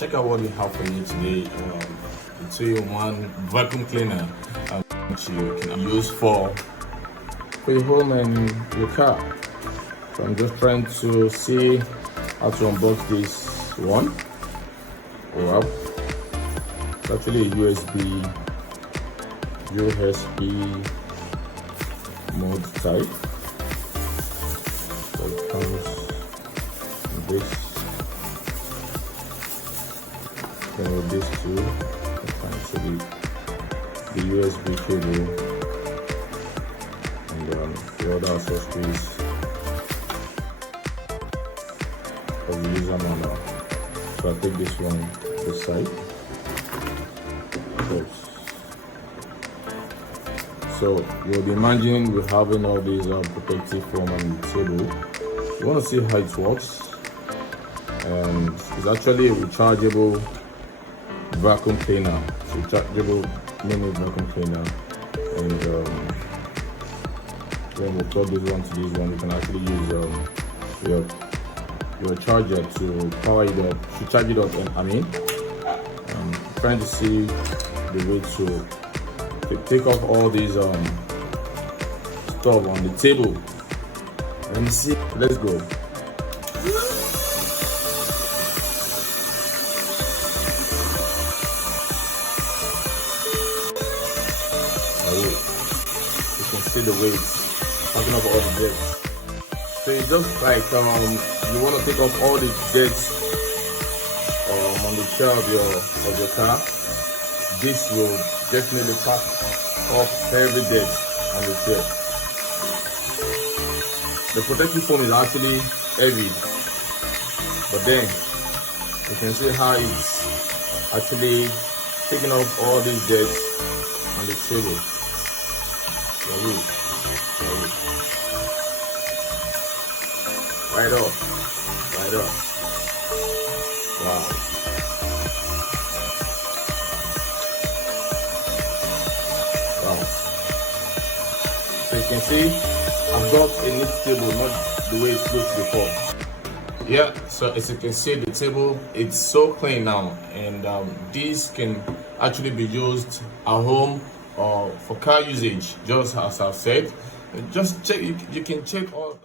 check out what we have for you today. The 2-in-1 vacuum cleaner, which you can use for your home and your car. So I'm just trying to see how to unbox this one. Wow, it's actually a USB mode type. So it comes with this. With this too. So the USB cable and the other accessories for the user manual. So I'll take this one this side. So you'll be imagining we're having all these protective foam on the table. You want to see how it works, and it's actually a rechargeable vacuum cleaner. So rechargeable mini vacuum cleaner, and when we plug this one to this one, you can actually use your charger to power it up, to charge it up. And I'm trying to see the way to take off all these stuff on the table. Let me see. Let's go. You can see the weight talking about all the jets. So it's just like you want to take off all the jets on the chair of your car. This will definitely pack off every jet on the chair. The protective foam is actually heavy, but then you can see how it's actually taking off all these jets on the table. Right up. Wow. So you can see I've got a neat table, not the way it looked before. Yeah, so as you can see, the table, it's so clean now, and this can actually be used at home or for car usage, just as I've said. Just check, you can check all